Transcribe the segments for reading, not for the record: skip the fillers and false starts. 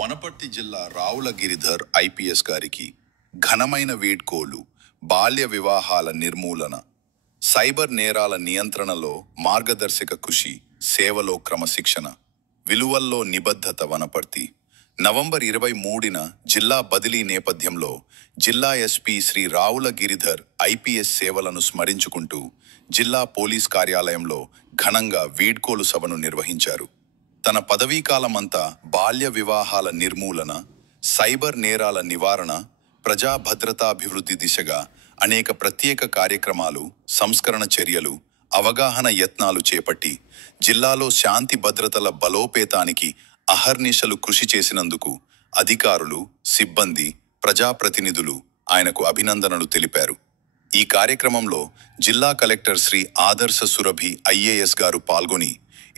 వనపర్తి జిల్లా రావుల గిరిధర్ ఐపీఎస్ గారికి ఘనమైన వీడ్కోలు. బాల్య వివాహాల నిర్మూలన, సైబర్ నేరాల నియంత్రణలో మార్గదర్శక కృషి, సేవలో క్రమశిక్షణ, విలువల్లో నిబద్ధత. వనపర్తి నవంబర్ 23న జిల్లా బదిలీ నేపథ్యంలో జిల్లా ఎస్పీ శ్రీ రావుల గిరిధర్ ఐపీఎస్ సేవలను స్మరించుకుంటూ జిల్లా పోలీస్ కార్యాలయంలో ఘనంగా వీడ్కోలు సభను నిర్వహించారు. తన పదవీకాలమంతా బాల్య వివాహాల నిర్మూలన, సైబర్ నేరాల నివారణ, ప్రజా భద్రతాభివృద్ధి దిశగా అనేక ప్రత్యేక కార్యక్రమాలు, సంస్కరణ చర్యలు, అవగాహన యత్నాలు చేపట్టి జిల్లాలో శాంతి భద్రతల బలోపేతానికి అహర్నిశలు కృషి చేసినందుకు అధికారులు, సిబ్బంది, ప్రజాప్రతినిధులు ఆయనకు అభినందనలు తెలిపారు. ఈ కార్యక్రమంలో జిల్లా కలెక్టర్ శ్రీ ఆదర్శ సురభి ఐఏఎస్ గారు పాల్గొని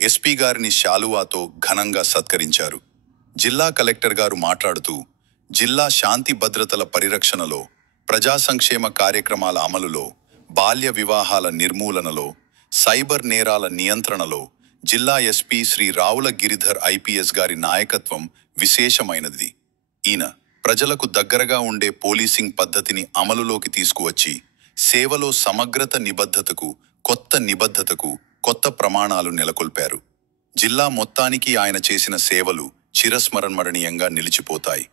ఎస్పీ గారిని శాలువాతో ఘనంగా సత్కరించారు. జిల్లా కలెక్టర్ గారు మాట్లాడుతూ, జిల్లా శాంతి భద్రతల పరిరక్షణలో, ప్రజా సంక్షేమ కార్యక్రమాల అమలులో, బాల్య వివాహాల నిర్మూలనలో, సైబర్ నేరాల నియంత్రణలో జిల్లా ఎస్పీ శ్రీ రావుల గిరిధర్ ఐపీఎస్ గారి నాయకత్వం విశేషమైనది. ఈయన ప్రజలకు దగ్గరగా ఉండే పోలీసింగ్ పద్ధతిని అమలులోకి తీసుకువచ్చి సేవలో సమగ్రత, నిబద్ధతకు కొత్త ప్రమాణాలు నెలకొల్పారు. జిల్లా మొత్తానికి ఆయన చేసిన సేవలు చిరస్మరణీయంగా నిలిచిపోతాయి.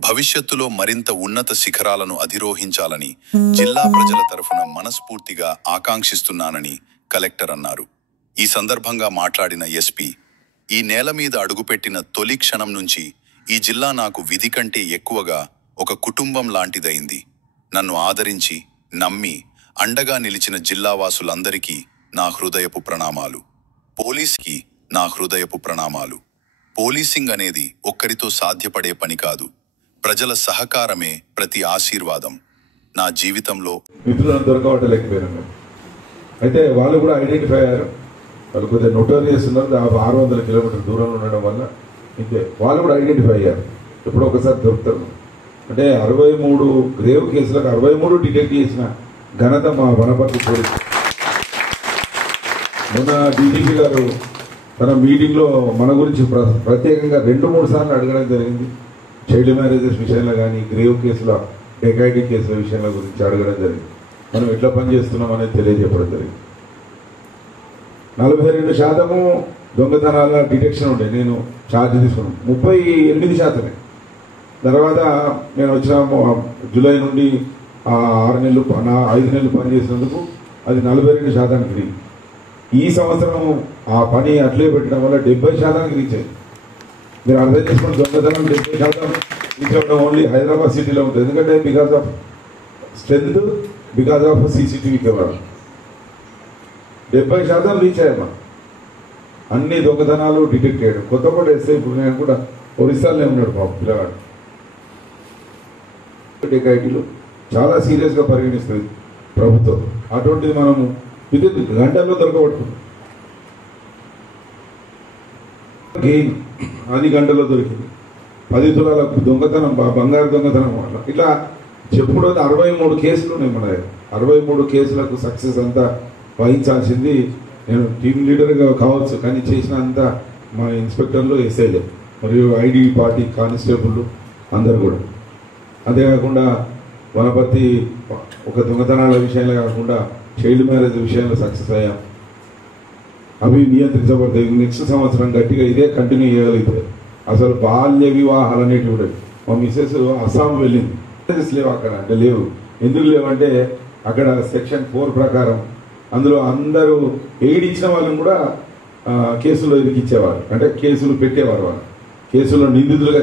భవిష్యత్తులో మరింత ఉన్నత శిఖరాలను అధిరోహించాలని జిల్లా ప్రజల తరఫున మనస్ఫూర్తిగా ఆకాంక్షిస్తున్నానని కలెక్టర్ అన్నారు. ఈ సందర్భంగా మాట్లాడిన ఎస్పీ, ఈ నేల మీద అడుగుపెట్టిన తొలి క్షణం నుంచి ఈ జిల్లా నాకు విధి కంటే ఎక్కువగా ఒక కుటుంబం లాంటిదైంది. నన్ను ఆదరించి, నమ్మి, అండగా నిలిచిన జిల్లావాసులందరికీ నా హృదయపు ప్రణామాలు. పోలీస్కి నా హృదయపు ప్రణామాలు. పోలీసింగ్ అనేది ఒక్కరితో సాధ్యపడే పని కాదు. ప్రజల సహకారమే ప్రతి ఆశీర్వాదం. నా జీవితంలో మిత్రులను దొరకవటలేకపోయినాను. అయితే వాళ్ళు కూడా ఐడెంటిఫై అయ్యారు. వాళ్ళు కొద్దిగా నోటోరియస్ ఉన్నారు. 600 కిలోమీటర్ల దూరంలో ఉండడం వల్ల ఇంకే వాళ్ళు కూడా ఐడెంటిఫై అయ్యారు. ఎప్పుడో ఒకసారి దొరుకుతారు. అంటే 63 గ్రేవ్ కేసులకు 63 డిటెక్ట్ చేసిన ఘనత మా వనపర్తి పోలీసు. మొన్న డీజీపీ గారు తన మీటింగ్లో మన గురించి ప్రత్యేకంగా 2-3 సార్లు అడగడం జరిగింది. చైల్డ్ మ్యారేజెస్ విషయంలో కానీ, గ్రేవ్ కేసుల, డెకాయిటీ కేసుల విషయంలో గురించి అడగడం జరిగింది. మనం ఎట్లా పనిచేస్తున్నాం అనేది తెలియజెప్పడం జరిగింది. 42% దొంగతనాల డిటెక్షన్ ఉండే. నేను ఛార్జ్ తీసుకున్నాను 38%. తర్వాత నేను వచ్చిన జూలై నుండి 5 నెలలు పనిచేసినందుకు అది 42%కి రీచ్. ఈ సంవత్సరం ఆ పని అట్లే పెట్టడం వల్ల 70%కి రీచ్ అయింది. మీరు అర్థం చేసుకుని దొంగతనం 70% రీచ్ అవ్వడం ఓన్లీ హైదరాబాద్ సిటీలో ఉంటుంది. ఎందుకంటే because of strength, because of CCTV camera 70% reach అయ్యామా. అన్ని దొంగతనాలు డిటెక్ట్ చేయడం. కొత్తకోట ఎస్ఐ ఇప్పుడు నేను కూడా ఒరిస్సాలోనే ఉన్నాడు పాపం పిల్లగాడు. డెకాయిటీలు చాలా సీరియస్గా పరిగణిస్తుంది ప్రభుత్వం. అటువంటిది మనము గంటల్లో దొరకబడుతుంది. గెయిన్ 10 గంటల్లో దొరికింది. 10 తులాల దొంగతనం, బంగారు దొంగతనం. అట్లా ఇట్లా చెప్పుడు 63 కేసులు ఉన్నాయి మన దగ్గర. 63 కేసులకు సక్సెస్ అంతా వహించాల్సింది నేను టీమ్ లీడర్గా కావచ్చు, కానీ చేసిన అంతా మా ఇన్స్పెక్టర్లు, ఎస్ఐలు మరియు ఐడి పార్టీ కానిస్టేబుల్ అందరు కూడా. అంతేకాకుండా వనపర్తి ఒక దొంగతనాల విషయంలో కాకుండా చైల్డ్ మ్యారేజ్ విషయంలో సక్సెస్ అయ్యాం. అవి నియంత్రించబడతాయి. నెక్స్ట్ సంవత్సరం గట్టిగా ఇదే కంటిన్యూ చేయగలిగితే అసలు బాల్య వివాహాలు అనేటివి కూడా. మా మిస్సెస్ అస్సాం వెళ్ళింది. లేవు అక్కడ. అంటే లేవు. ఎందుకు లేవంటే అక్కడ సెక్షన్ 4 ప్రకారం అందులో అందరూ ఎయిడ్ ఇచ్చిన వాళ్ళని కూడా కేసులో ఇరికిచ్చేవారు. అంటే కేసులు పెట్టేవారు. వాళ్ళు కేసులో నిందితులుగా